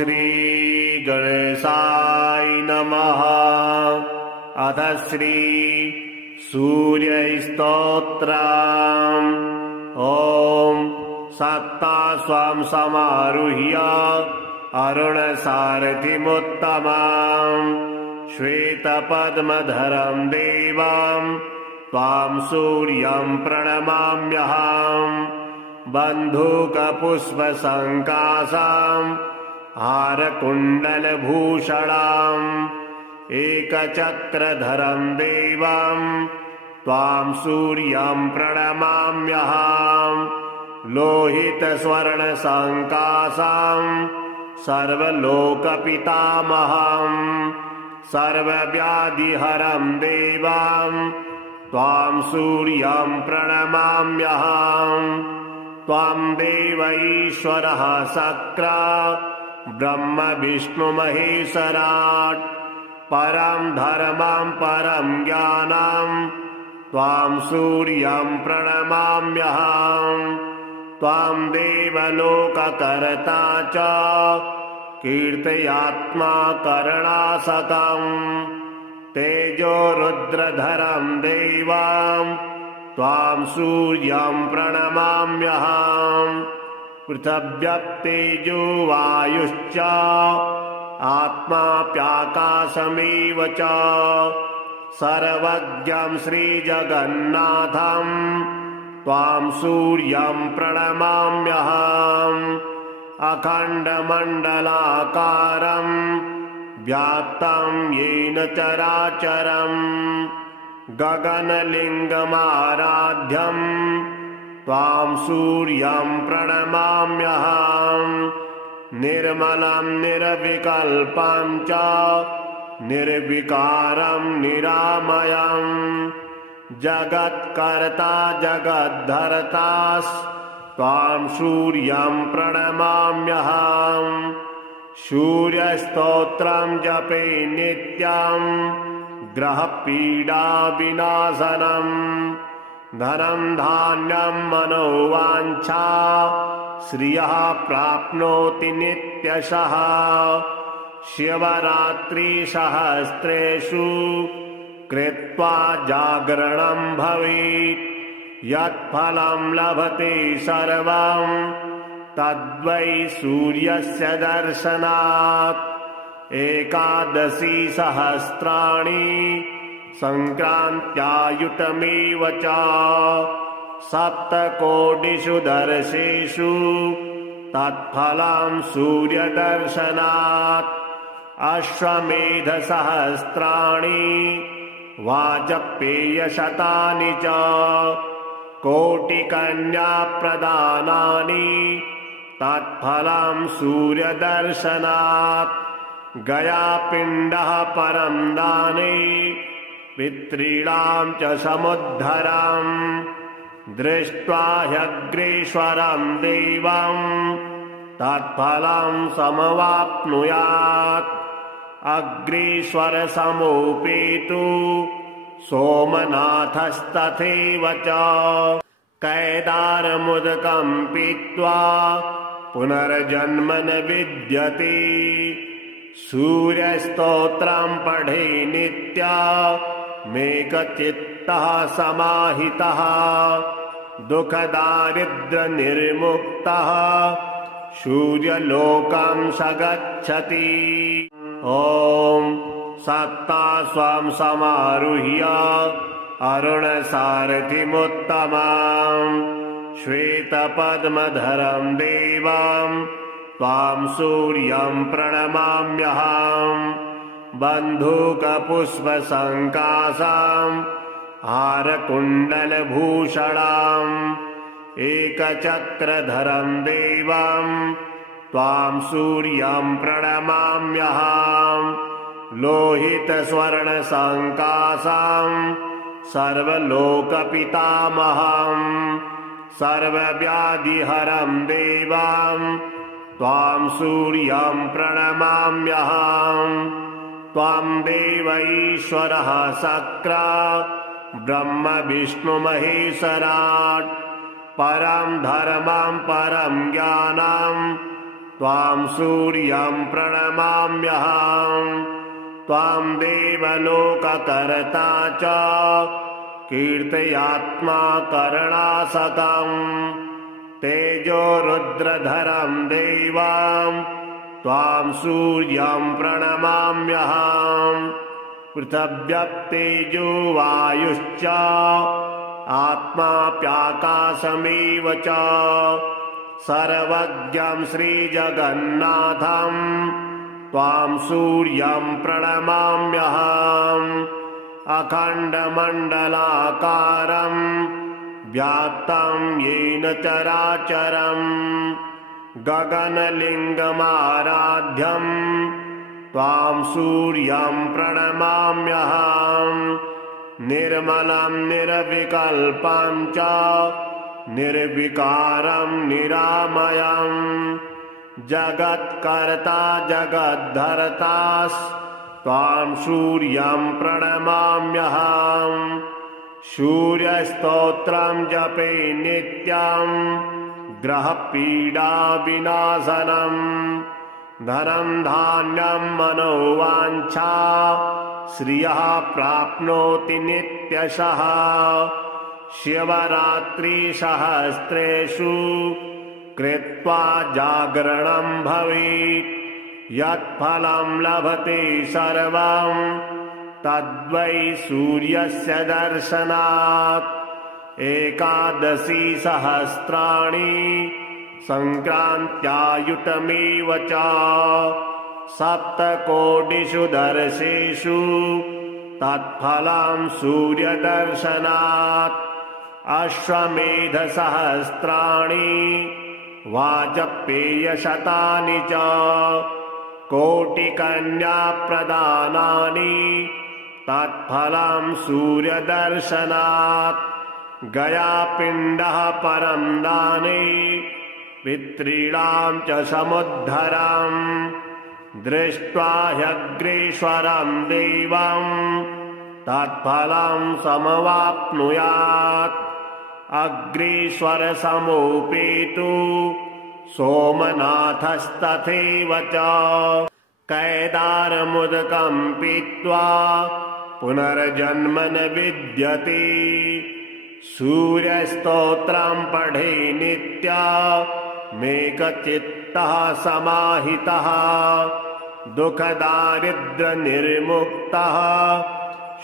श्री गणेशाय नमः। अथ श्री सूर्यस्तोत्रम्। ॐ सत्ता स्वां समारुह्य अरुणसारथिमुत्तमम् श्वेतपद्मधरं देवं त्वां सूर्यं प्रणमाम्यहम्। बन्धूकपुष्पसङ्काशम् हारकुण्डलभूषणम् एकचक्रधरं देवं त्वां सूर्यं प्रणमाम्यहम्। लोहितस्वर्णसङ्काशम् सर्वलोकपितामहम् सर्वव्याधिहरं देवं त्वां सूर्यं प्रणमाम्यहम्। त्वां देव ईश्वरः शक्र ब्रह्म विष्णु महेश्वराट् परं धर्मं परं ज्ञानं त्वां सूर्यं प्रणमाम्यहम्। त्वां देवलोककर्ता च कीर्तयात्मा करणासकम् तेजो रुद्रधरं देवं त्वां सूर्यं प्रणमाम्यहम्। पृथिव्यप्तेजो वायुश्च आत्माप्याकाशमेव च सर्वज्ञं श्रीजगन्नाथं त्वां सूर्यं प्रणमाम्यहम्। अखण्डमण्डलाकारं व्याप्तं येन चराचरम् गगनलिङ्गमाराध्यं त्वां सूर्यं प्रणमाम्यहम्। निर्मलं निर्विकल्पं च निर्विकारं निरामयं जगत्कर्ता जगद्धर्ता त्वां सूर्यं प्रणमाम्यहम्। सूर्यस्तोत्रं जपे नित्यं ग्रहपीडाविनाशनम् धनं धान्यं मनोवाञ्छा श्रियः प्राप्नोति नित्यशः। शिवरात्रिसहस्रेषु कृत्वा जागरणं भवेत् यत्फलं लभते सर्वं तद्वै सूर्यस्य दर्शनात्। एकादशी सहस्राणि सङ्क्रान्त्यायुतमेव च सप्तकोटिषु दर्शेषु तत्फलं सूर्यदर्शनात्। अश्वमेधसहस्राणि वाजपेयशतानि च कोटिकन्याप्रदानानि तत्फलं सूर्यदर्शनात्। गयापिण्डः परं दाने पितॄणां च समुद्धरम् दृष्ट्वा ह्यग्रेश्वरं देवं तत्फलं समवाप्नुयात्। अग्रेश्वरसमोपेतु सोमनाथस्तथैव च कैदारमुदकं पीत्वा पुनर्जन्म न विद्यते। सूर्यस्तोत्रं पठे नित्यमेकचित्तः समाहितः दुःखदारिद्र्यनिर्मुक्तः सूर्यलोकं स गच्छति। ॐ सत्ता स्वां समारुह्य अरुणसारथिमुत्तमम् श्वेतपद्मधरं देवं त्वां सूर्यं प्रणमाम्यहम्। बन्धूकपुष्पसङ्काशम् हारकुण्डलभूषणम् एकचक्रधरं देवं त्वां सूर्यं प्रणमाम्यहम्। लोहितस्वर्णसङ्काशम् सर्वलोकपितामहम् सर्वव्याधिहरं देवं त्वां सूर्यं प्रणमाम्यहम्। त्वां देव ईश्वरः शक्र ब्रह्म विष्णु महेश्वराट् परं धर्मं परं ज्ञानं त्वां सूर्यं प्रणमाम्यहं त्वां देवलोककर्ता च कीर्तयात्मा करणासकम् तेजो रुद्रधरं देवां त्वां सूर्यं प्रणमाम्यहं पृथिव्यप्तेजो वायुश्च आत्माप्याकाशमेव च सर्वज्ञं श्रीजगन्नाथं त्वां सूर्यं प्रणमाम्यहम् अखण्डमण्डलाकारं व्याप्तं येन चराचरं गगनलिङ्गमाराध्यं त्वां सूर्यं प्रणमाम्यहम् निर्मलं निर्विकल्पं च निर्विकारं निरामयं जगत्कर्ता जगद्धर्तास्त्वां सूर्यं प्रणमाम्यहम् सूर्यस्तोत्रं जपे नित्यं ग्रहपीडाविनाशनम् धनं धान्यं मनोवाञ्छा श्रियः प्राप्नोति नित्यशः शिवरात्रिसहस्रेषु कृत्वा जागरणं भवेत् यत्फलं लभते सर्वं तद्वै सूर्यस्य दर्शनात् एकादशी सहस्राणि सङ्क्रान्त्यायुतमेव च सप्तकोटिषु दर्शेषु तत्फलं सूर्यदर्शनात् अश्वमेधसहस्राणि वाजपेयशतानि च कोटिकन्याप्रदानानि तत्फलं सूर्यदर्शनात् गयापिण्डः परं दाने पितॄणां च समुद्धरम् दृष्ट्वा ह्यग्रेश्वरं देवं तत्फलं समवाप्नुयात् अग्रेश्वरसमोपेतु सोमनाथस्तथैव च कैदारमुदकं पीत्वा पुनर्जन्म न विद्यते सूर्यस्तोत्रं पठे नित्यमेकचित्तः समाहितः दुःखदारिद्र्यनिर्मुक्तः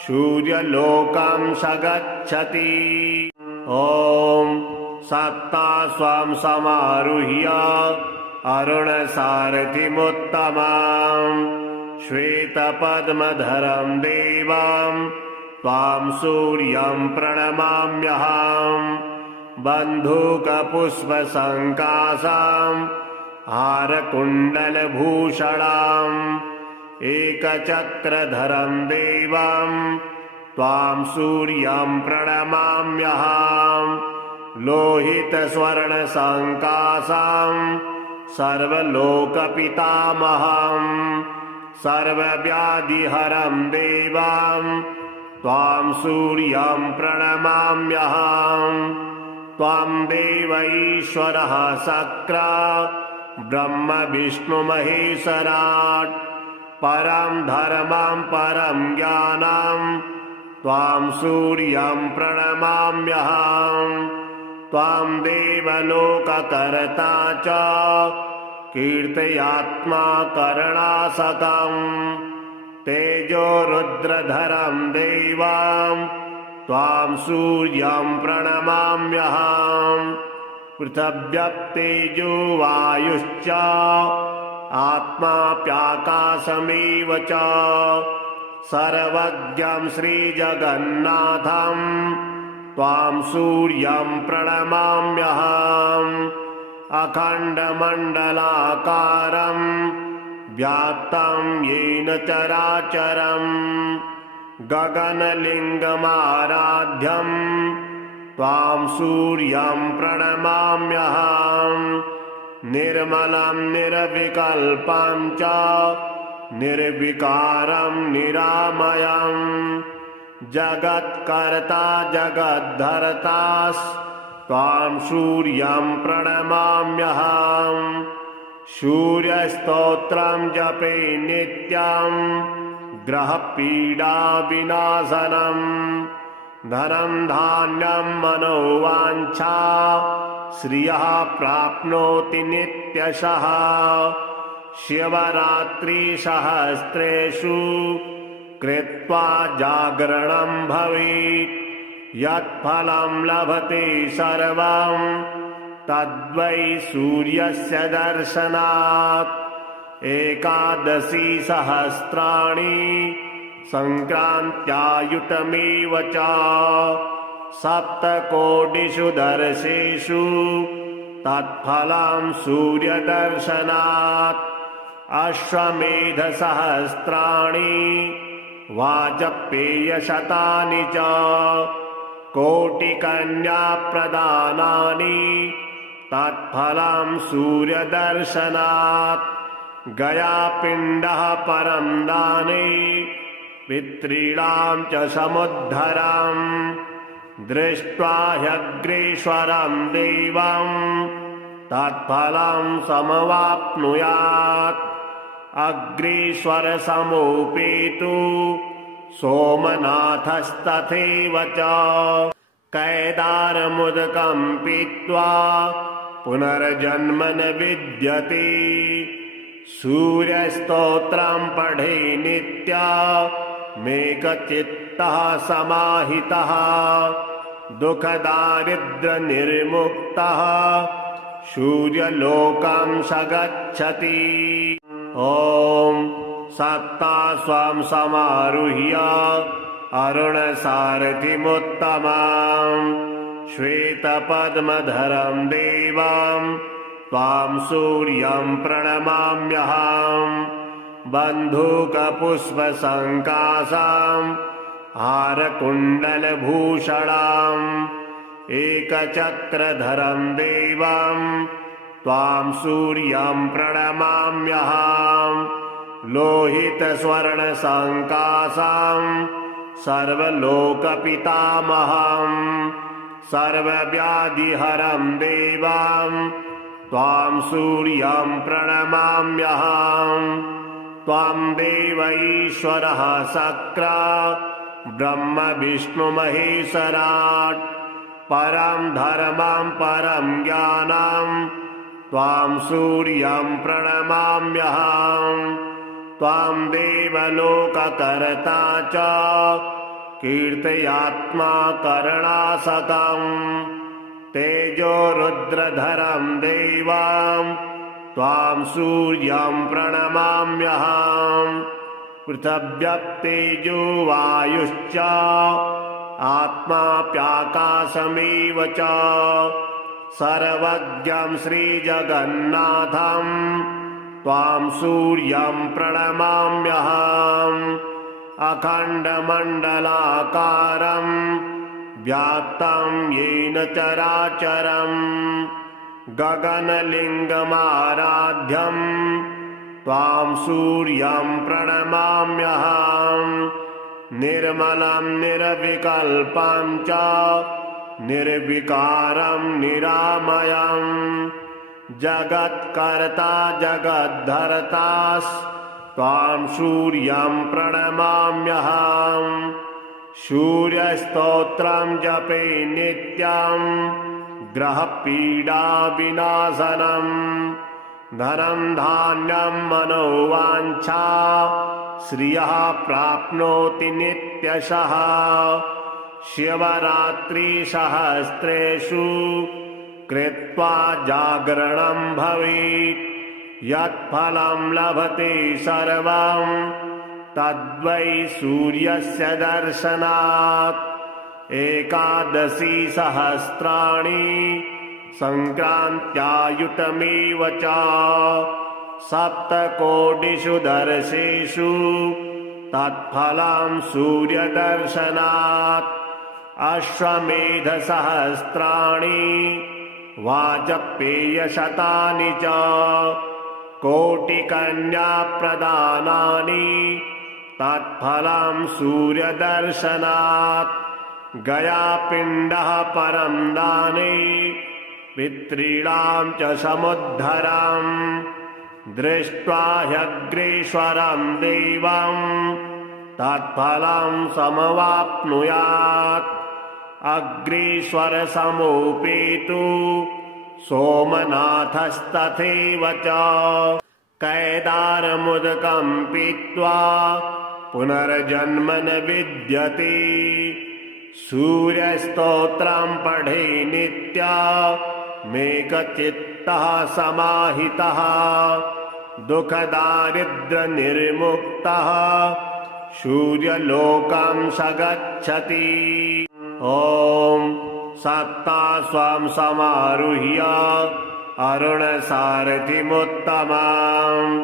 सूर्यलोकं स गच्छति। ॐ सत्ता स्वं समारुह्य अरुणसारथिमुत्तमं श्वेतपद्मधरं देवं त्वां सूर्यं प्रणमाम्यहम् बन्धूकपुष्पसङ्काशं हारकुण्डलभूषणम् एकचक्रधरं देवं त्वां सूर्यं प्रणमाम्यहम् लोहितस्वर्णसङ्काशं सर्वलोकपितामहं सर्वव्याधिहरं देवं त्वां सूर्यं प्रणमाम्यहम् त्वां देव ईश्वरः शक्र ब्रह्म विष्णु महेश्वराट् परं धर्मं परं ज्ञानं त्वां सूर्यं प्रणमाम्यहम् त्वां देवलोककर्ता च कीर्तयात्मा करणासकम् तेजो रुद्रधरं देवं त्वां सूर्यं प्रणमाम्यहम् पृथिव्यप्तेजो वायुश्च आत्माप्याकाशमेव च सर्वज्ञं श्रीजगन्नाथं त्वां सूर्यं प्रणमाम्यहम् अखण्डमण्डलाकारं व्याप्तं येन चराचरं गगनलिङ्गमाराध्यं त्वां सूर्यं प्रणमाम्यहम् निर्मलं निर्विकल्पं च निर्विकारं निरामयं जगत्कर्ता जगद्धर्तास्त्वां सूर्यं प्रणमाम्यहम् सूर्यस्तोत्रं जपे नित्यं ग्रहपीडाविनाशनं धनं धान्यं मनोवाञ्छा श्रियः प्राप्नोति नित्यशः शिवरात्रिसहस्रेषु कृत्वा जागरणं भवेत् यत्फलं लभते सर्वं तद्वै सूर्यस्य दर्शनात् एकादशी सहस्राणि संक्रान्त्यायुतमेव च सप्तकोटिषु दर्शेषु तत्फलं सूर्यदर्शनात् अश्वमेधसहस्राणि वाजपेयशतानि च कोटिकन्याप्रदानानि तत्फलं सूर्यदर्शनात् गयापिण्डः परं दाने पितॄणां च समुद्धरम् दृष्ट्वा ह्यग्रेश्वरं देवं तत्फलं समवाप्नुयात् अग्रेश्वरसमोपेतु सोमनाथस्तथैव च कैदारमुदकं पीत्वा पुनर्जन्म न विद्यते सूर्यस्तोत्रं पठे नित्यमेकचित्तः समाहितः दुःखदारिद्र्यनिर्मुक्तः सूर्यलोकं स गच्छति। ॐ सत्ता स्वं समारुह्य अरुणसारथिमुत्तमम् श्वेतपद्मधरं देवं त्वां सूर्यं प्रणमाम्यहम् बन्धूकपुष्पसङ्काशं हारकुण्डलभूषणम् एकचक्रधरं देवं त्वां सूर्यं प्रणमाम्यहम् लोहितस्वर्णसङ्काशं सर्वलोकपितामहम् सर्वव्याधिहरं देवं त्वां सूर्यं प्रणमाम्यहम् त्वं देव ईश्वरः शक्रा ब्रह्म विष्णु महेश्वराट् परं धर्मं परं ज्ञानं त्वां सूर्यं प्रणमाम्यहम् त्वां देवलोककर्ता च कीर्तयात्मा करणासकम् तेजो रुद्रधरं देवं त्वां सूर्यं प्रणमाम्यहम् पृथिव्यप्तेजो वायुश्च आत्माप्याकाशमेव च सर्वज्ञं श्रीजगन्नाथं त्वां सूर्यं प्रणमाम्यहम् अखण्डमण्डलाकारं व्याप्तं येन चराचरम् गगनलिङ्गमाराध्यं त्वां सूर्यं प्रणमाम्यहम् निर्मलं निरविकल्पं च निर्विकारं निरामयं जगत्कर्ता जगद्धर्तास्त्वां सूर्यं प्रणमाम्यहम् सूर्यस्तोत्रं जपे नित्यं ग्रहपीडाविनाशनं धनं धान्यं मनोवाञ्छा श्रियः प्राप्नोति नित्यशः शिवरात्रिसहस्रेषु कृत्वा जागरणं भवेत् यत्फलं लभते सर्वं तद्वै सूर्यस्य दर्शनात् एकादशी सहस्राणि संक्रान्त्यायुतमेव च सप्तकोटिषु दर्शेषु तत्फलं सूर्यदर्शनात् अश्वमेधसहस्राणि वाजपेयशतानि च कोटिकन्याप्रदानानि तत्फलं सूर्यदर्शनात् गयापिण्डः परं दाने पितॄणां च समुद्धरम् दृष्ट्वा ह्यग्रेश्वरं देवं तत्फलं समवाप्नुयात् अग्रेश्वरसमोपेतु सोमनाथस्तथैव च कैदारमुदकं पीत्वा पुनर्जन्म न विद्यते सूर्यस्तोत्रं पठे नित्यमेकचित्तः समाहितः दुःखदारिद्र्यनिर्मुक्तः सूर्यलोकं स गच्छति। ॐ सत्ता स्वं समारुह्य अरुणसारथिमुत्तमम्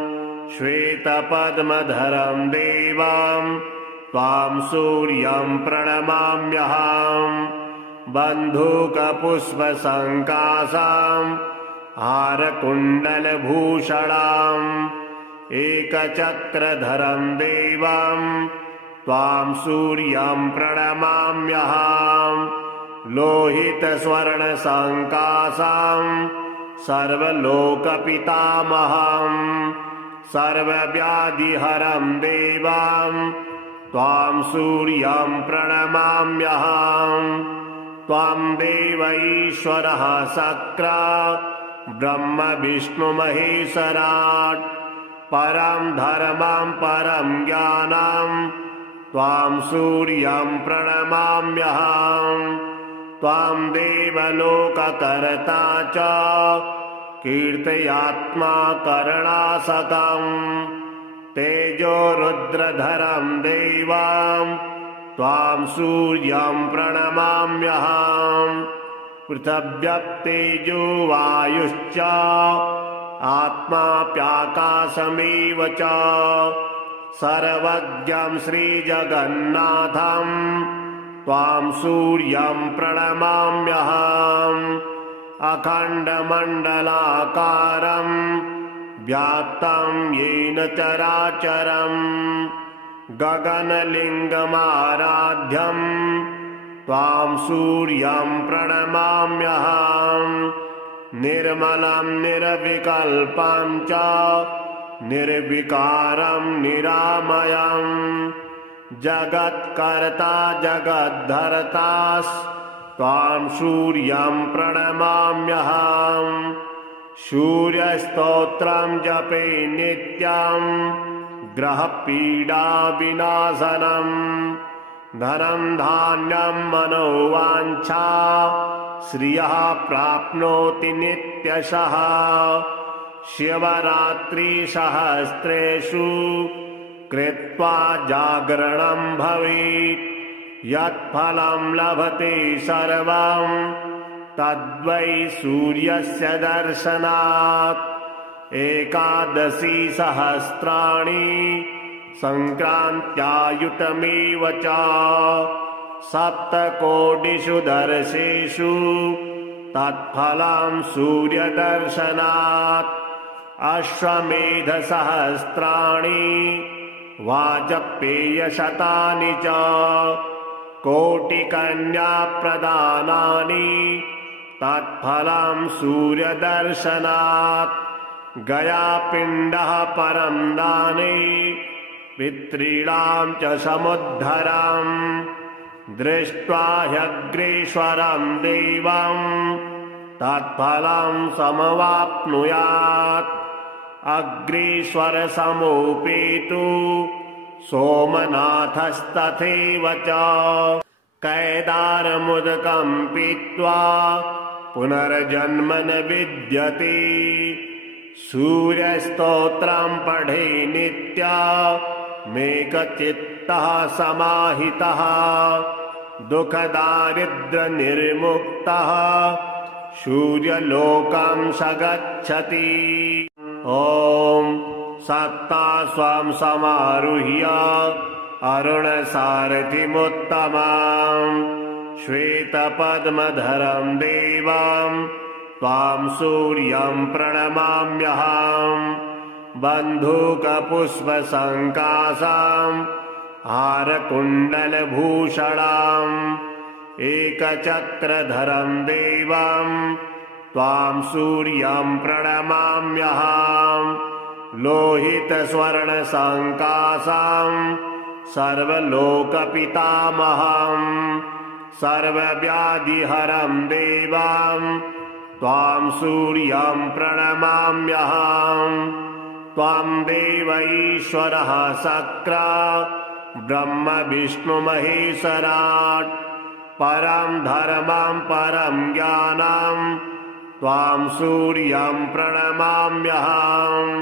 श्वेतपद्मधरं देवं त्वां सूर्यं प्रणमाम्यहम् बन्धूकपुष्पसङ्काशं हारकुण्डलभूषणम् एकचक्रधरं देवं त्वां सूर्यं प्रणमाम्यहम् लोहितस्वर्णसङ्काशं सर्वलोकपितामहम् सर्वव्याधिहरं देवं त्वां सूर्यं प्रणमाम्यहम् त्वां देव ईश्वरः शक्र ब्रह्म विष्णु महेश्वराट् परं धर्मं परं ज्ञानं त्वां सूर्यं प्रणमाम्यहम् त्वां देवलोककर्ता च कीर्तयात्मा करणासकम् तेजो रुद्रधरं देवं त्वां सूर्यं प्रणमाम्यहम् पृथिव्यप्तेजो वायुश्च आत्माप्याकाशमेव च सर्वज्ञं श्रीजगन्नाथं त्वां सूर्यं प्रणमाम्यहम् अखण्डमण्डलाकारं व्याप्तं येन चराचरं गगनलिङ्गमाराध्यं त्वां सूर्यं प्रणमाम्यहम् निर्मलं निर्विकल्पं च निर्विकारं निरामयं जगत्कर्ता जगद्धर्ता त्वां सूर्यं प्रणमाम्यहम् सूर्यस्तोत्रं जपे नित्यं ग्रहपीडाविनाशनम् धनं धान्यं मनोवाञ्छा श्रियः प्राप्नोति नित्यशः शिवरात्रिसहस्रेषु कृत्वा जागरणं भवेत् यत्फलं लभते सर्वं तद्वै सूर्यस्य दर्शनात् एकादशी सहस्राणि सङ्क्रान्त्यायुतमेव च सप्तकोटिषु दर्शेषु तत्फलं सूर्यदर्शनात् अश्वमेधसहस्राणि वाजपेयशतानि च कोटिकन्याप्रदानानि तत्फलं सूर्यदर्शनात् गयापिण्डः परं दाने पितॄणां च समुद्धरम् दृष्ट्वा ह्यग्रेश्वरं देवं तत्फलं समवाप्नुयात् अग्रेश्वरसमोपेतु सोमनाथस्तथैव च कैदारमुदकं पीत्वा पुनर्जन्म न विद्यते सूर्यस्तोत्रं पठे नित्यमेकचित्तः समाहितः दुःखदारिद्र्यनिर्मुक्तः सूर्यलोकं स गच्छति। ॐ सत्ता स्वं समारुह्य अरुणसारथिमुत्तमम् श्वेतपद्मधरं देवं त्वां सूर्यं प्रणमाम्यहम् बन्धूकपुष्पसङ्काशं हारकुण्डलभूषणम् एकचक्रधरं देवं त्वां सूर्यं प्रणमाम्यहम् लोहितस्वर्णसङ्कासाम् सर्वलोकपितामहम् सर्वव्याधिहरं देवाम् त्वां सूर्यं प्रणमाम्यहम् त्वां देव ईश्वरः शक्रा ब्रह्म विष्णु महेश्वराट् परं धर्मं परं ज्ञानं त्वां सूर्यं प्रणमाम्यहम्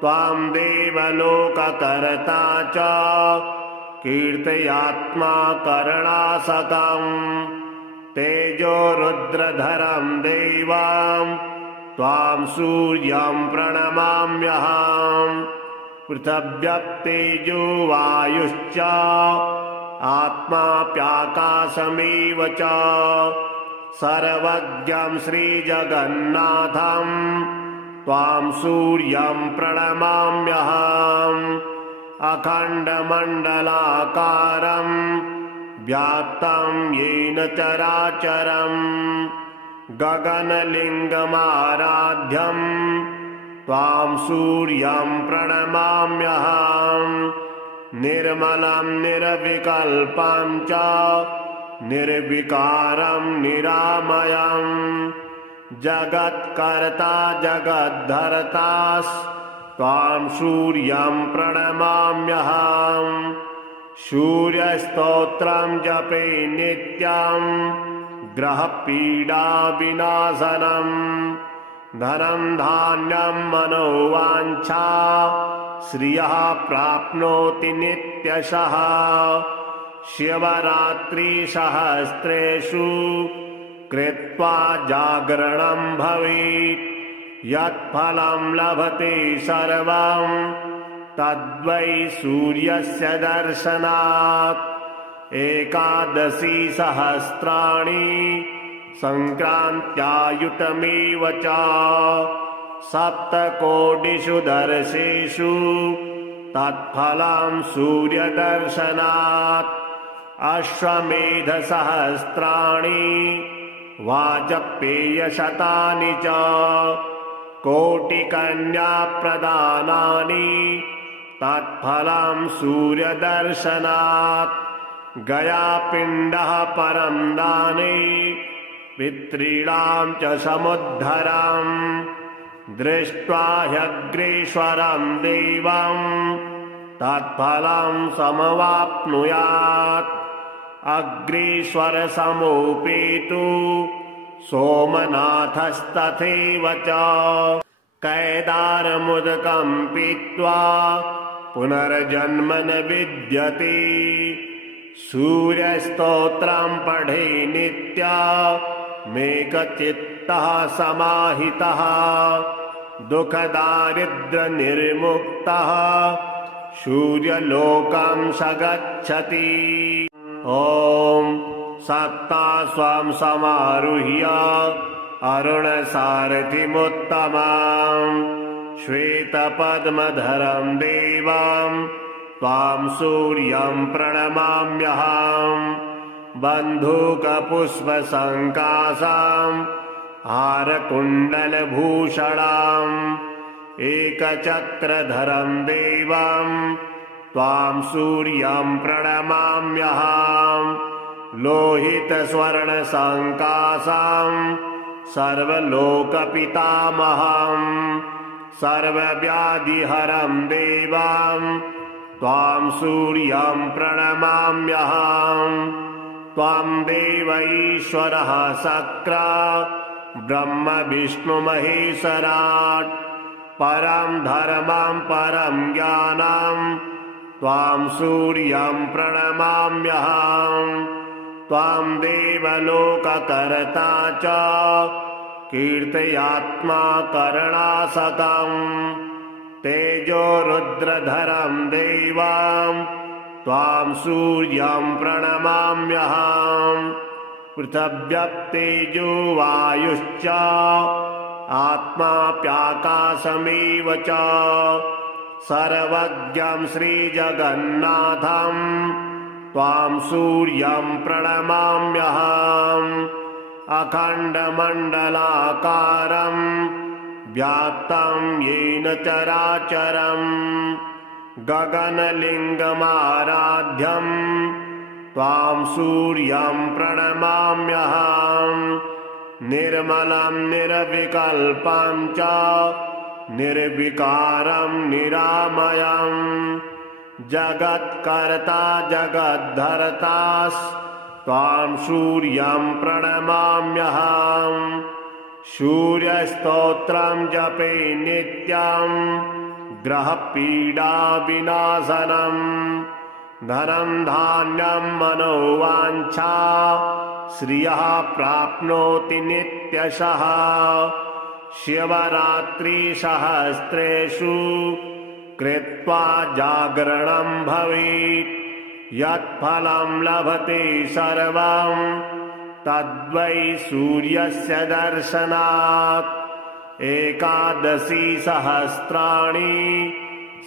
त्वां देवलोककर्ता च कीर्तयात्मा करणासकम् तेजो रुद्रधरं देवां त्वां सूर्यं प्रणमाम्यहम् पृथिव्यप्तेजो वायुश्च आत्माप्याकाशमेव च सर्वज्ञं श्रीजगन्नाथं त्वां सूर्यं प्रणमाम्यहम् अखण्डमण्डलाकारं व्याप्तं येन चराचरं गगनलिङ्गमाराध्यं त्वां सूर्यं प्रणमाम्यहम् निर्मलं निर्विकल्पं च निर्विकारं निरामयं जगत्कर्ता जगद्धर्तास्त्वां सूर्यं प्रणमाम्यहम् सूर्यस्तोत्रं जपे नित्यं ग्रहपीडाविनाशनम् धनं धान्यं मनोवाञ्छा श्रियः प्राप्नोति नित्यशः शिवरात्रिसहस्रेषु कृत्वा जागरणं भवेत् यत्फलं लभते सर्वं तद्वै सूर्यस्य दर्शनात् एकादशी सहस्राणि सङ्क्रान्त्यायुतमेव च सप्तकोटिषु दर्शेषु तत्फलं सूर्यदर्शनात् अश्वमेधसहस्राणि वाजपेयशतानि च कोटिकन्याप्रदानानि तत्फलं सूर्यदर्शनात् गयापिण्डः परं दाने पितॄणां च समुद्धरम् दृष्ट्वा ह्यग्रेश्वरं देवं तत्फलं समवाप्नुयात् अग्रेश्वरसमोपेतु सोमनाथस्तथैव च कैदारमुदकं पीत्वा पुनर्जन्म न विद्यते सूर्यस्तोत्रं पठे नित्यमेकचित्तः समाहितः दुःखदारिद्र्यनिर्मुक्तः सूर्यलोकं स गच्छति। ॐ सत्ता स्वं समारुह्य अरुणसारथिमुत्तमम् श्वेतपद्मधरं देवं त्वां सूर्यं प्रणमाम्यहम् बन्धूकपुष्पसङ्कासां हारकुण्डलभूषणाम् एकचक्रधरं देवं त्वां सूर्यं प्रणमाम्यहम् लोहितस्वर्णसङ्कासां सर्वलोकपितामहम् सर्वव्याधिहरं देवं त्वां सूर्यं प्रणमाम्यहम् त्वां देव ईश्वरः शक्रा ब्रह्म विष्णु महेश्वराट् परं धर्मं परं ज्ञानं त्वां सूर्यं प्रणमाम्यहम् त्वां देवलोककर्ता च कीर्तयात्मा करणासकम् तेजो रुद्रधरं देवं त्वां सूर्यं प्रणमाम्यहम् पृथिव्यप्तेजो वायुश्च आत्माप्याकाशमेव च सर्वज्ञं श्रीजगन्नाथं त्वां सूर्यं प्रणमाम्यहम् अखण्डमण्डलाकारं व्याप्तं येन चराचरम् गगनलिङ्गमाराध्यं त्वां सूर्यं प्रणमाम्यहम् निर्मलं निर्विकल्पं च निर्विकारं निरामयम् जगत्कर्ता जगद्धर्तास्त्वां सूर्यं प्रणमाम्यहम् सूर्यस्तोत्रं जपे नित्यं ग्रहपीडाविनाशनम् धनं धान्यं मनोवाञ्छा श्रियः प्राप्नोति नित्यशः शिवरात्रिसहस्रेषु कृत्वा जागरणं भवेत् यत्फलं लभते सर्वं तद्वै सूर्यस्य दर्शनात् एकादशी सहस्राणि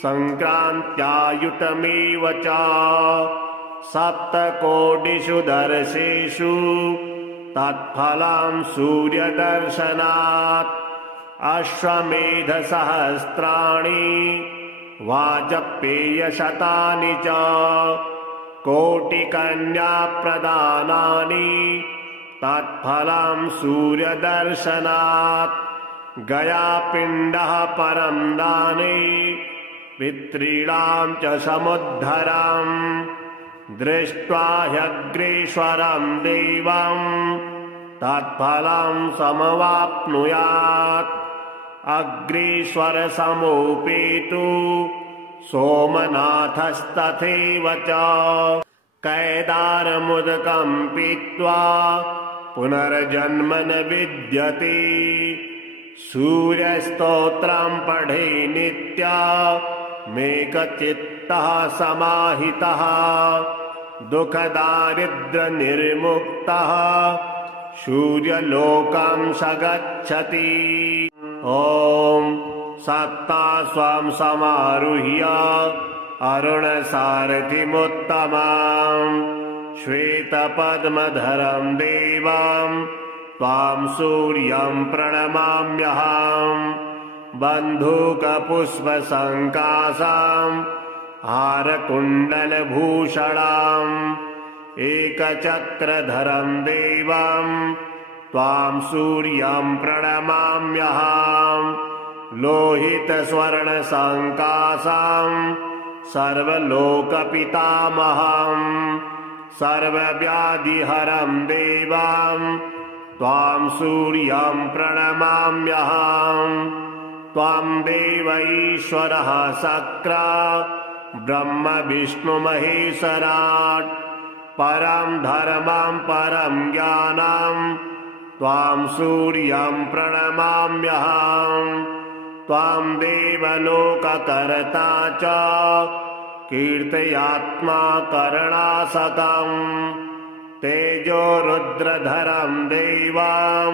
सङ्क्रान्त्यायुतमेव च सप्तकोटिषु दर्शेषु तत्फलं सूर्यदर्शनात् अश्वमेधसहस्राणि वाजपेयशतानि च कोटिकन्याप्रदानानि तत्फलं सूर्यदर्शनात् गयापिण्डः परं दाने पितॄणां च समुद्धरम् दृष्ट्वा ह्यग्रेश्वरं देवं तत्फलं समवाप्नुयात् अग्रेश्वरसमोपेतु सोमनाथस्तथैव च कैदारमुदकं पीत्वा पुनर्जन्म न विद्यते सूर्यस्तोत्रं पठे नित्यमेकचित्तः समाहितः दुःखदारिद्र्यनिर्मुक्तः सूर्यलोकं स गच्छति। ॐ सत्ता स्वं समारुह्य अरुणसारथिमुत्तमं श्वेतपद्मधरं देवं त्वां सूर्यं प्रणमाम्यहम् बन्धूकपुष्पसङ्काशं हारकुण्डलभूषणम् एकचक्रधरं देवं त्वां सूर्यं प्रणमाम्यहम् लोहितस्वर्णसङ्काशं सर्वलोकपितामहम् सर्वव्याधिहरं देवं त्वां सूर्यं प्रणमाम्यहम् त्वां देव ईश्वरः शक्र ब्रह्म विष्णु महेश्वराट् परं धर्मं परं ज्ञानं त्वां सूर्यं प्रणमाम्यहम् त्वां देवलोककर्ता च कीर्तयात्मा करणासकम् तेजो रुद्रधरं देवं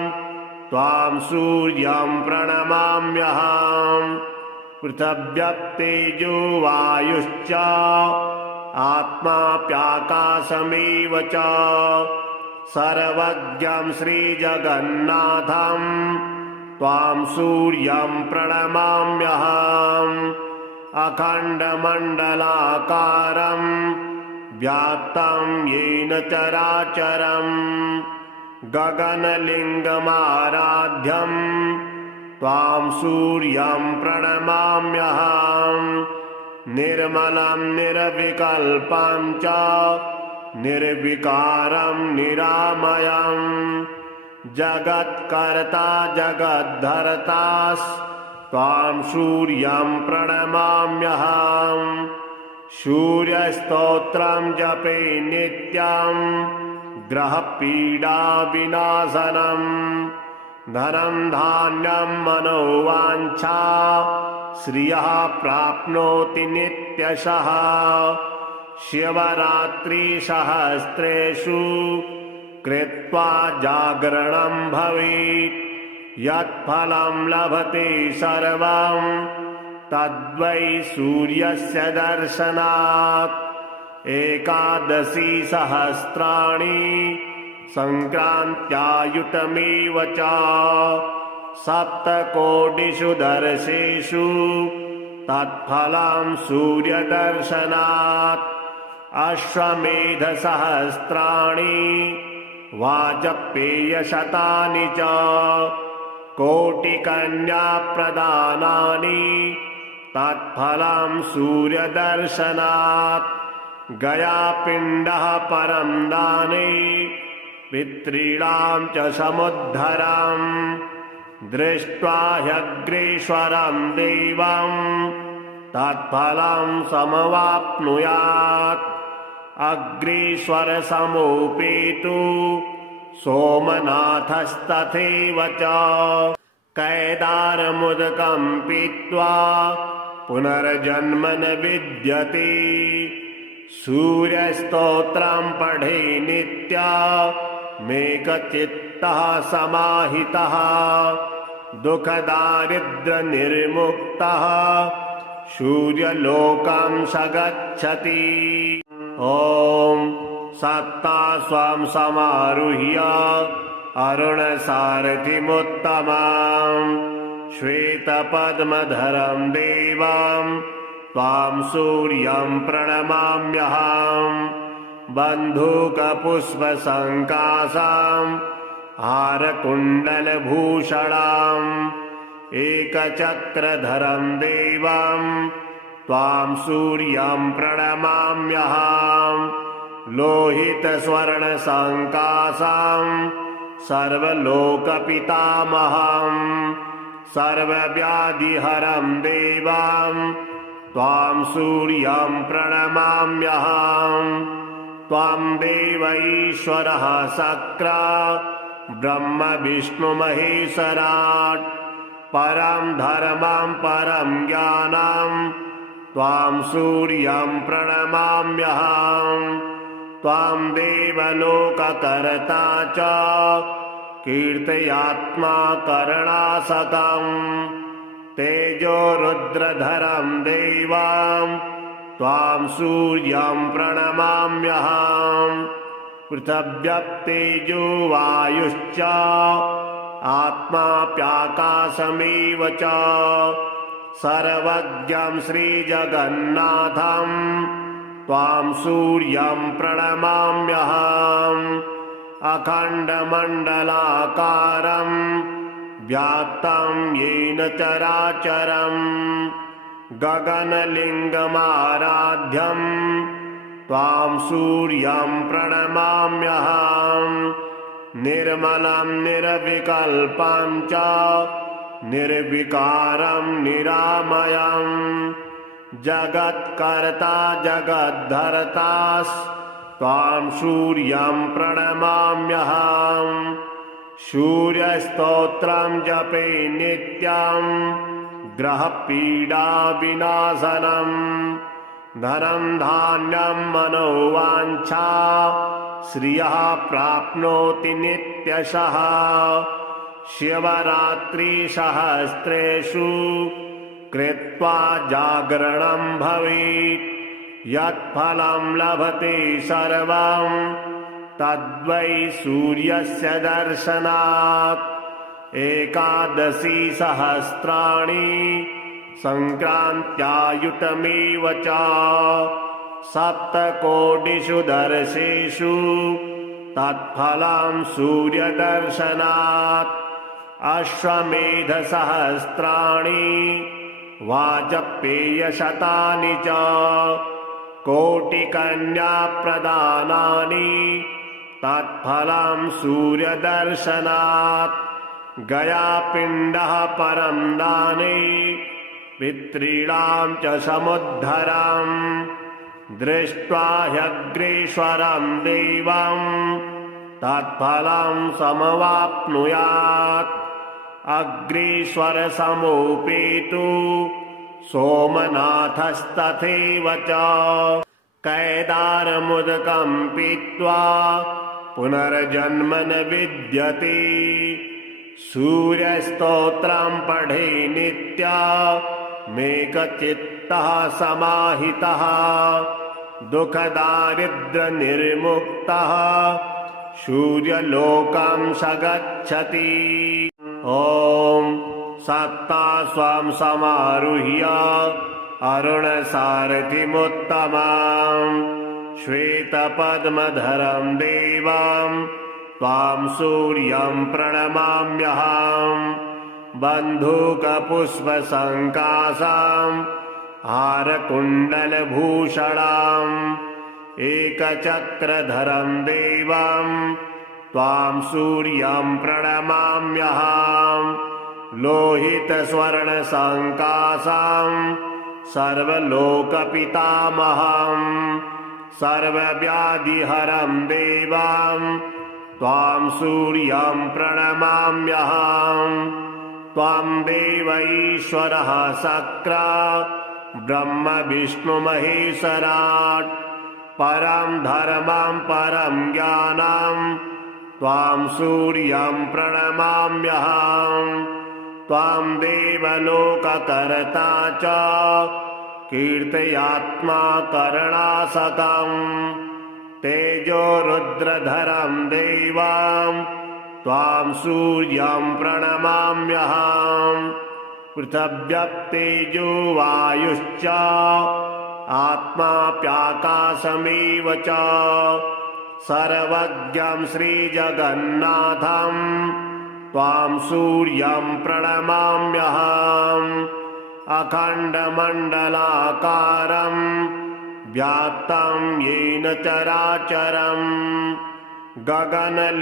त्वां सूर्यं प्रणमाम्यहम् पृथिव्यप्तेजो वायुश्च आत्माप्याकाशमेव च सर्वज्ञं श्रीजगन्नाथं त्वां सूर्यं प्रणमाम्यहम् अखण्डमण्डलाकारं व्याप्तं येन चराचरम् गगनलिङ्गमाराध्यं त्वां सूर्यं प्रणमाम्यहम् निर्मलं निर्विकल्पं च निर्विकारं निरामयम् जगत्कर्ता जगद्धर्तास्त्वां सूर्यं प्रणमाम्यहम् सूर्यस्तोत्रं जपे नित्यं ग्रहपीडाविनाशनम् धनं धान्यं मनोवाञ्छा श्रियः प्राप्नोति नित्यशः शिवरात्रिसहस्रेषु कृत्वा जागरणं भवेत् यत्फलं लभते सर्वं तद्वै सूर्यस्य दर्शनात् एकादशी सहस्राणि सङ्क्रान्त्यायुतमेव च सप्तकोटिषु दर्शेषु तत्फलं सूर्यदर्शनात् अश्वमेधसहस्राणि वाजपेयशतानि च कोटिकन्याप्रदानानि तत्फलं सूर्यदर्शनात् गयापिण्डः परं दाने पितॄणां च समुद्धरम् दृष्ट्वा ह्यग्रेश्वरं देवं तत्फलं समवाप्नुयात् अग्रेश्वरसमोपेतु सोमनाथस्तथैव च कैदारमुदकं पीत्वा पुनर्जन्म न विद्यते सूर्यस्तोत्रं पठे नित्यमेकचित्तः समाहितः दुःखदारिद्र्यनिर्मुक्तः सूर्यलोकं स गच्छति। ॐ सत्ता स्वं समारुह्य अरुणसारथिमुत्तमं श्वेतपद्मधरं देवं त्वां सूर्यं प्रणमाम्यहं बन्धूकपुष्पसङ्काशं हारकुण्डलभूषणम् एकचक्रधरं देवं त्वां सूर्यं प्रणमाम्यहं लोहितस्वर्णसङ्काशं सर्वलोकपितामहं सर्वव्याधिहरं देवं त्वां सूर्यं प्रणमाम्यहं त्वं देव ईश्वरः शक्र ब्रह्म विष्णु महेश्वराट् परं धर्मं परं ज्ञानं त्वां सूर्यं प्रणमाम्यहं त्वां देवलोककर्ता च कीर्तयात्मा करणासकं तेजो रुद्रधरं देवं त्वां सूर्यं प्रणमाम्यहं पृथिव्यप्तेजो वायुश्च आत्माप्याकाशमेव च सर्वज्ञं श्रीजगन्नाथं त्वां सूर्यं प्रणमाम्यहम् अखण्डमण्डलाकारं व्याप्तं येन चराचरं गगनलिङ्गमाराध्यं त्वां सूर्यं प्रणमाम्यहम् निर्मलं निर्विकल्पं च निर्विकारं निरामयं जगत्कर्ता जगद्धर्तास्त्वां सूर्यं प्रणमाम्यहम् सूर्यस्तोत्रं जपे नित्यं ग्रहपीडाविनाशनम् धनं धान्यं मनोवाञ्छा श्रियः प्राप्नोति नित्यशः शिवरात्रिसहस्रेषु कृत्वा जागरणं भवेत् यत्फलं लभते सर्वं तद्वै सूर्यस्य दर्शनात् एकादशी सहस्राणि सङ्क्रान्त्यायुतमेव च सप्तकोटिषु दर्शेषु तत्फलं सूर्यदर्शनात् अश्वमेधसहस्राणि वाजपेयशतानि च कोटिकन्याप्रदानानि तत्फलं सूर्यदर्शनात् गयापिण्डः परं दाने पितॄणां च समुद्धरम् दृष्ट्वा ह्यग्रेश्वरं देवं तत्फलं समवाप्नुयात् अग्रेश्वरसमोपेतु सोमनाथस्तथैव च कैदारमुदकं पीत्वा पुनर्जन्म न विद्यते सूर्यस्तोत्रं पठे नित्यमेकचित्तः समाहितः दुःखदारिद्र्यनिर्मुक्तः सूर्यलोकं स गच्छति। ॐ सत्ता स्वां समारुह्य अरुणसारथिमुत्तमाम् श्वेतपद्मधरं देवां त्वां सूर्यं प्रणमाम्यहम् बन्धूकपुष्पसङ्कासां हारकुण्डलभूषणाम् एकचक्रधरं देवां त्वां सूर्यं प्रणमाम्यहम् लोहितस्वर्णसङ्कासां सर्वलोकपितामहम् सर्वव्याधिहरं देवां त्वां सूर्यं प्रणमाम्यहम् त्वां देव ईश्वरः सक्रा ब्रह्म विष्णु महेश्वराट् परं धर्मं परं ज्ञानं त्वां सूर्यं प्रणमाम्यहम् त्वां देवलोककर्ता च कीर्तयात्मा करणासकम् तेजो रुद्रधरं देवां त्वां सूर्यं प्रणमाम्यहम् पृथिव्यप्तेजो वायुश्च आत्माप्याकाशमेव च सर्वज्ञं श्रीजगन्नाथं त्वां सूर्यं प्रणमाम्यहम् अखण्डमण्डलाकारं व्याप्तं येन चराचरम् गगनलिङ्गमाराध्यं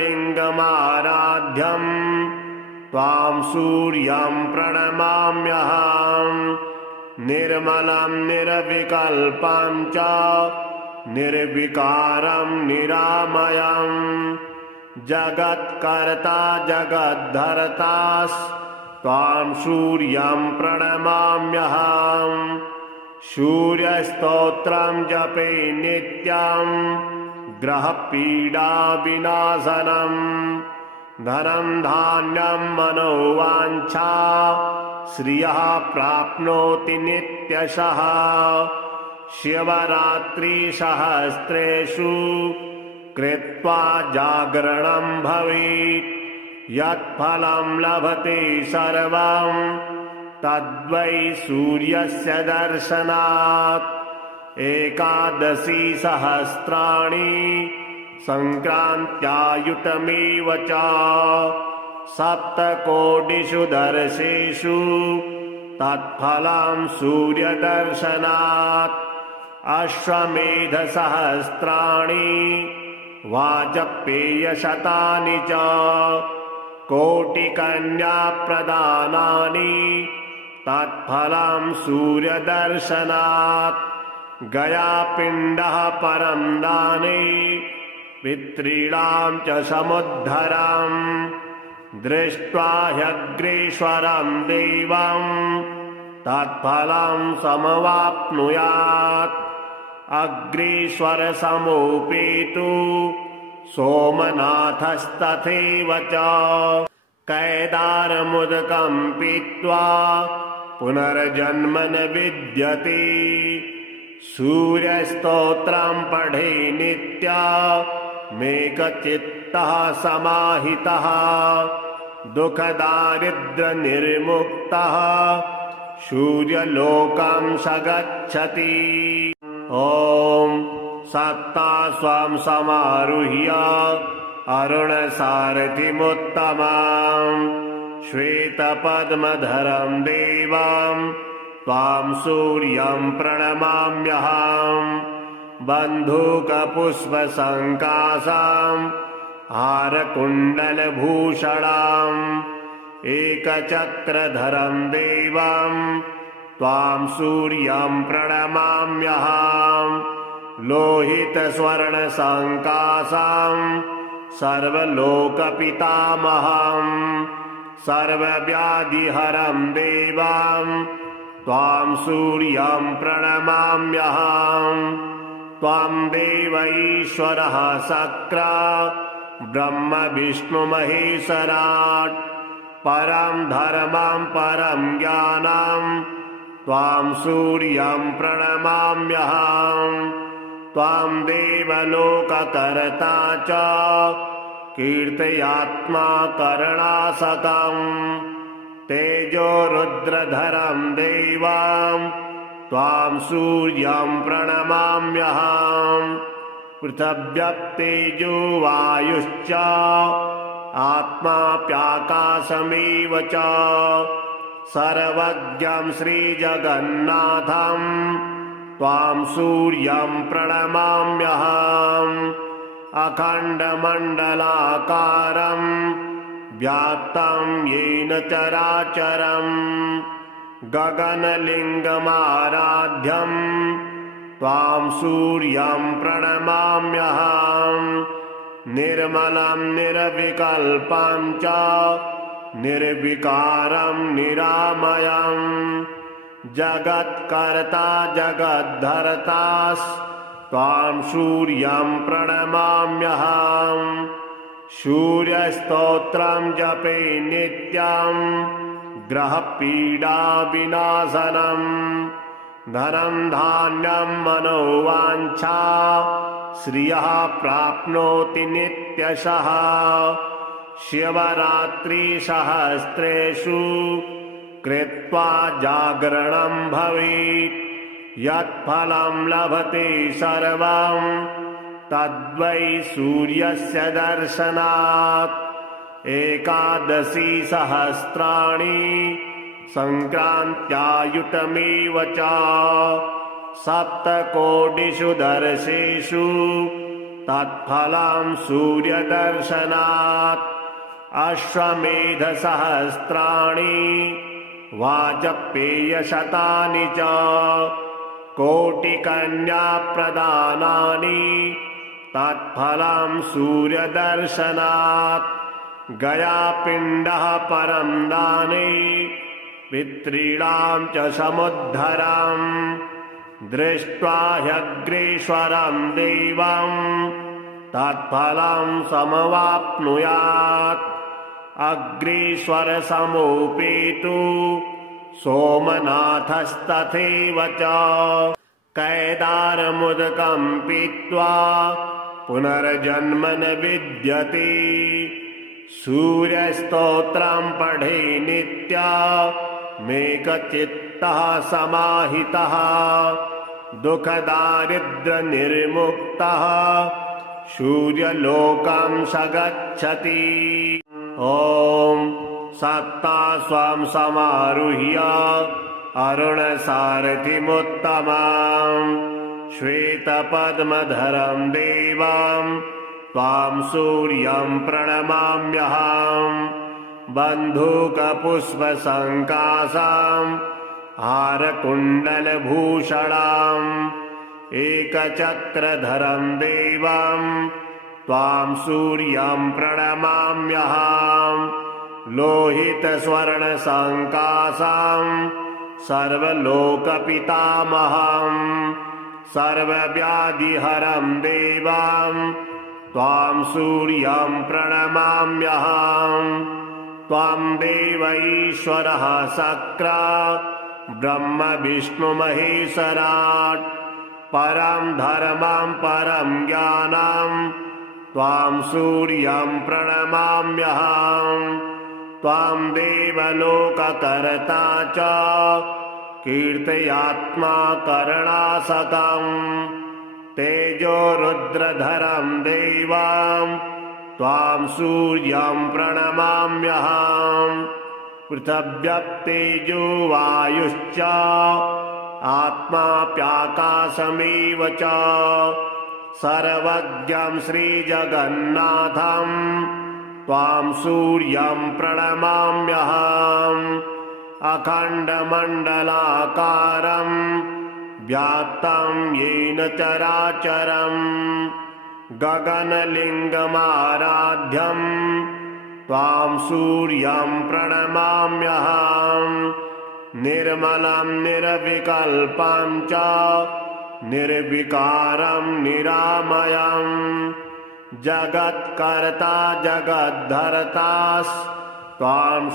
त्वां सूर्यं प्रणमाम्यहम् निर्मलं निर्विकल्पं च निर्विकारं निरामयम् जगत्कर्ता जगद्धर्तास्त्वां सूर्यं प्रणमाम्यहम् सूर्यस्तोत्रं जपे नित्यं ग्रहपीडाविनाशनम् धनं धान्यं मनोवाञ्छा श्रियः प्राप्नोति नित्यशः शिवरात्रिसहस्रेषु कृत्वा जागरणं भवेत् यत्फलं लभते सर्वं तद्वै सूर्यस्य दर्शनात् एकादशी सहस्राणि सङ्क्रान्त्यायुतमेव च सप्तकोटिषु दर्शेषु तत्फलं सूर्यदर्शनात् अश्वमेधसहस्राणि वाजपेयशतानि च कोटिकन्याप्रदानानि तत्फलं सूर्यदर्शनात् गयापिण्डः परं दाने पितॄणां च समुद्धरम् दृष्ट्वा ह्यग्रेश्वरं देवं तत्फलं समवाप्नुयात् अग्रेश्वरसमोपेतु सोमनाथस्तथैव च कैदारमुदकं पीत्वा पुनर्जन्म न विद्यते सूर्यस्तोत्रं पठे नित्यमेकचित्तः समाहितः दुःखदारिद्र्यनिर्मुक्तः सूर्यलोकं स गच्छति। ॐ सत्ता स्वां समारुह्य अरुणसारथिमुत्तमाम् श्वेतपद्मधरं देवां त्वां सूर्यं प्रणमाम्यहम् बन्धूकपुष्पसङ्कासां हारकुण्डलभूषणाम् एकचक्रधरं देवं त्वां सूर्यं प्रणमाम्यहम् लोहितस्वर्णसङ्कासां सर्वलोकपितामहम् सर्वव्याधिहरं देवां त्वां सूर्यं प्रणमाम्यहम् त्वां देव ईश्वरः सक्रा ब्रह्म विष्णु महेश्वराट् परं धर्मं परं ज्ञानं त्वां सूर्यं प्रणमाम्यहम् त्वां देवलोककर्ता च कीर्तयात्मा करणासकम् तेजो रुद्रधरं देवां त्वां सूर्यं प्रणमाम्यहम् पृथिव्यप्तेजो वायुश्च आत्माप्याकाशमेव च सर्वज्ञं श्रीजगन्नाथं त्वां सूर्यं प्रणमाम्यहम् अखण्डमण्डलाकारं व्याप्तं येन चराचरम् गगनलिङ्गमाराध्यं त्वां सूर्यं प्रणमाम्यहम् निर्मलं निर्विकल्पं च निर्विकारं निरामयम् जगत्कर्ता जगद्धर्तास्त्वां सूर्यं प्रणमाम्यहम् सूर्यस्तोत्रं जपे नित्यं ग्रहपीडाविनाशनम् धनं धान्यं मनोवाञ्छा श्रियः प्राप्नोति नित्यशः शिवरात्रिसहस्रेषु कृत्वा जागरणं भवेत् यत्फलं लभते सर्वं तद्वै सूर्यस्य दर्शनात् एकादशी सहस्राणि सङ्क्रान्त्यायुतमेव च सप्तकोटिषु दर्शेषु तत्फलं सूर्यदर्शनात् अश्वमेधसहस्राणि वाजपेयशतानि च कोटिकन्याप्रदानानि तत्फलं सूर्यदर्शनात् गयापिण्डः परं दाने पितॄणां च समुद्धरम् दृष्ट्वा ह्यग्रेश्वरं देवं तत्फलं समवाप्नुयात् अग्रेश्वरसमोपेतु सोमनाथस्तथैव च कैदारमुदकं पीत्वा पुनर्जन्म न विद्यते सूर्यस्तोत्रं पठे नित्यमेकचित्तः समाहितः दुःखदारिद्र्यनिर्मुक्तः सूर्यलोकं स गच्छति। ॐ सत्ता स्वं समारुह्य अरुणसारथिमुत्तमं श्वेतपद्मधरं देवं त्वां सूर्यं प्रणमाम्यहम् बन्धूकपुष्पसङ्काशं हारकुण्डलभूषणम् एकचक्रधरं देवं त्वां सूर्यं प्रणमाम्यहम् लोहितस्वर्णसङ्काशं सर्वलोकपितामहं सर्वव्याधिहरं देवं त्वां सूर्यं प्रणमाम्यहम् त्वं देव ईश्वरः शक्र ब्रह्म विष्णु महेश्वराट् परं धर्मं परं ज्ञानं त्वां सूर्यं प्रणमाम्यहम् त्वां देवलोककर्ता च कीर्तयात्मा करणासकम् तेजो रुद्रधरं देवां त्वां सूर्यं प्रणमाम्यहम् पृथिव्यप्तेजो वायुश्च आत्माप्याकाशमेव च सर्वज्ञं श्रीजगन्नाथं त्वां सूर्यं प्रणमाम्यहम् अखण्डमण्डलाकारं व्याप्तं येन चराचरम् गगनलिङ्गमाराध्यं त्वां सूर्यं प्रणमाम्यहम् निर्मलं निर्विकल्पं च निर्विकारं निरामयम् जगत्कर्ता जगद्धर्तास्त्वां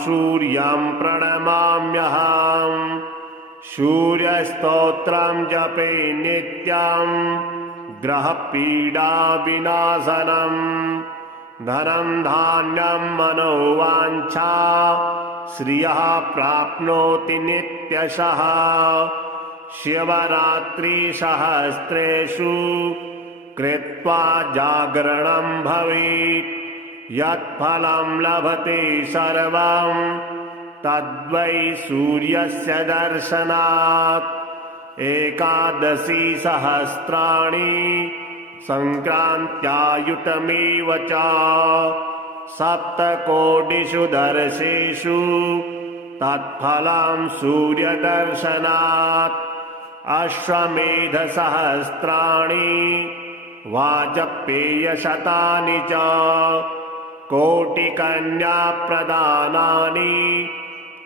सूर्यं प्रणमाम्यहम् सूर्यस्तोत्रं जपे नित्यं ग्रहपीडाविनाशनम् धनं धान्यं मनोवाञ्छा श्रियः प्राप्नोति नित्यशः शिवरात्रिसहस्रेषु कृत्वा जागरणं भवेत् यत्फलं लभते सर्वं तद्वै सूर्यस्य दर्शनात् एकादशी सहस्राणि संक्रान्त्यायुतमेव च सप्तकोटिषु दर्शेषु तत्फलं सूर्यदर्शनात् अश्वमेधसहस्राणि वाजपेयशतानि च कोटिकन्याप्रदानानि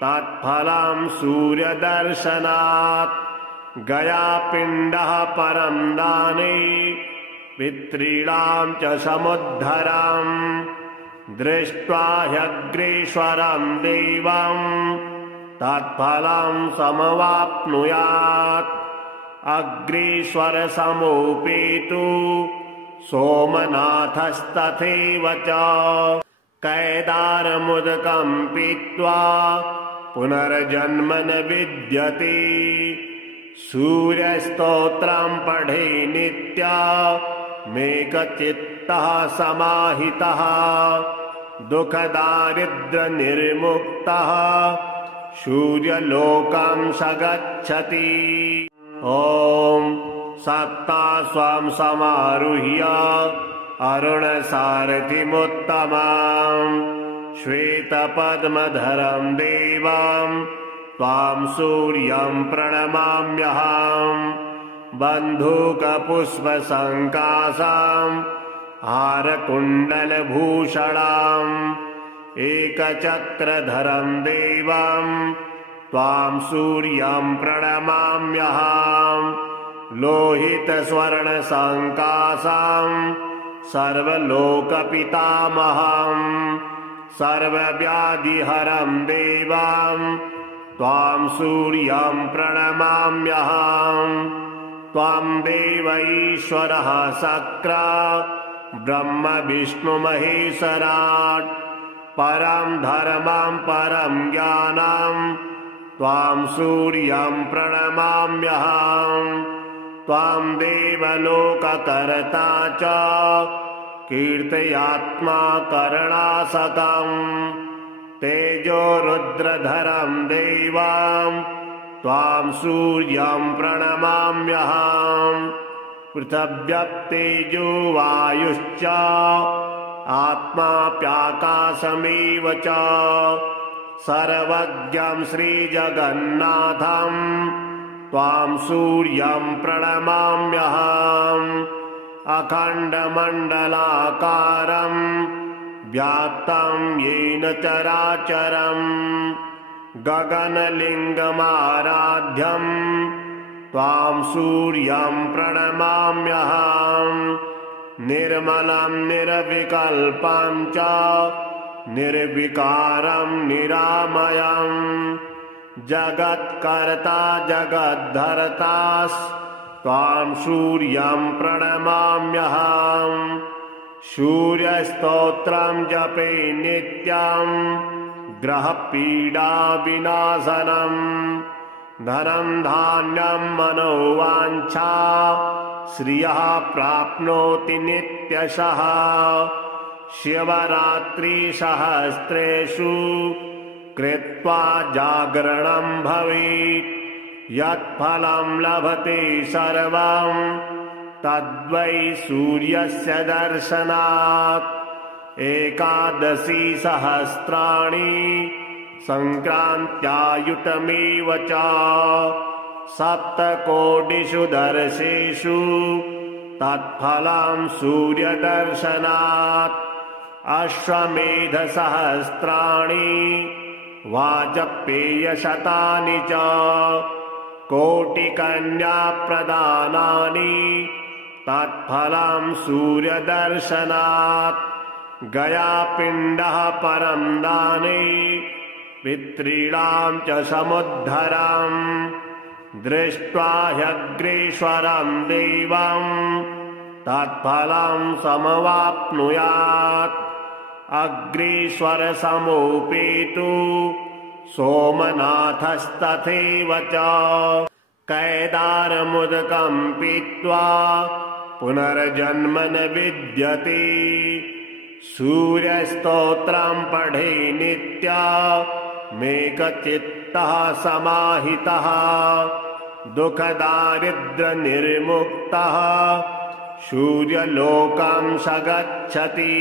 तत्फलं सूर्यदर्शनात् गयापिण्डः परं दाने पितॄणां च समुद्धरम् दृष्ट्वा ह्यग्रेश्वरं देवं तत्फलं समवाप्नुयात् अग्रेश्वरसमोपेतु सोमनाथस्तथैव च कैदारमुदकं पीत्वा पुनर्जन्म न विद्यते सूर्यस्तोत्रं पठे नित्यमेकचित्तः समाहितः दुःखदारिद्र्यनिर्मुक्तः सूर्यलोकं स गच्छति। ॐ सत्ता स्वं समारुह्य अरुणसारथिमुत्तमं श्वेतपद्मधरं देवं त्वां सूर्यं प्रणमाम्यहं बन्धूकपुष्पसङ्काशं हारकुण्डलभूषणम् एकचक्रधरं देवं त्वां सूर्यं प्रणमाम्यहं लोहितस्वर्णसङ्काशं सर्वलोकपितामहं सर्वव्याधिहरं देवं त्वां सूर्यं प्रणमाम्यहं त्वां देव ईश्वरः शक्र ब्रह्म विष्णु महेश्वराट् परं धर्मं परं ज्ञानं त्वां सूर्यं प्रणमाम्यहं त्वां देवलोककर्ता च कीर्तयात्मा करणासकम् तेजो रुद्रधरं देवं त्वां सूर्यं प्रणमाम्यहं पृथिव्यप्तेजो वायुश्च आत्माप्याकाशमेव च सर्वज्ञं श्रीजगन्नाथं त्वां सूर्यं प्रणमाम्यहम् अखण्डमण्डलाकारं व्याप्तं येन चराचरं गगनलिङ्गमाराध्यं त्वां सूर्यं प्रणमाम्यहं निर्मलं निर्विकल्पं च निर्विकारं निरामयं जगत्कर्ता जगद्धर्तास्त्वां सूर्यं प्रणमाम्यहं सूर्यस्तोत्रं जपे नित्यं ग्रहपीडाविनाशनं धनं धान्यं मनोवाञ्छा श्रियः प्राप्नोति नित्यशः शिवरात्रिसहस्रेषु कृत्वा जागरणं भवेत् यत्फलं लभते सर्वं तद्वै सूर्यस्य दर्शनात् एकादशी सहस्राणि संक्रान्त्यायुतमेव च सप्तकोटिषु दर्शेषु तत्फलं सूर्यदर्शनात् अश्वमेधसहस्राणि वाजपेयशतानि च कोटिकन्याप्रदानानि तत्फलं सूर्यदर्शनात् गयापिण्डः परं दाने पितॄणां च समुद्धरम् दृष्ट्वा ह्यग्रेश्वरं देवं तत्फलं समवाप्नुयात् अग्रीश्वरसमोपेतु सोमनाथस्तथैव च कैदारमुदकं पीत्वा पुनर्जन्म न विद्यते सूर्यस्तोत्रं पठे नित्यमेकचित्तः समाहितः दुःखदारिद्र्यनिर्मुक्तः सूर्यलोकं स गच्छति।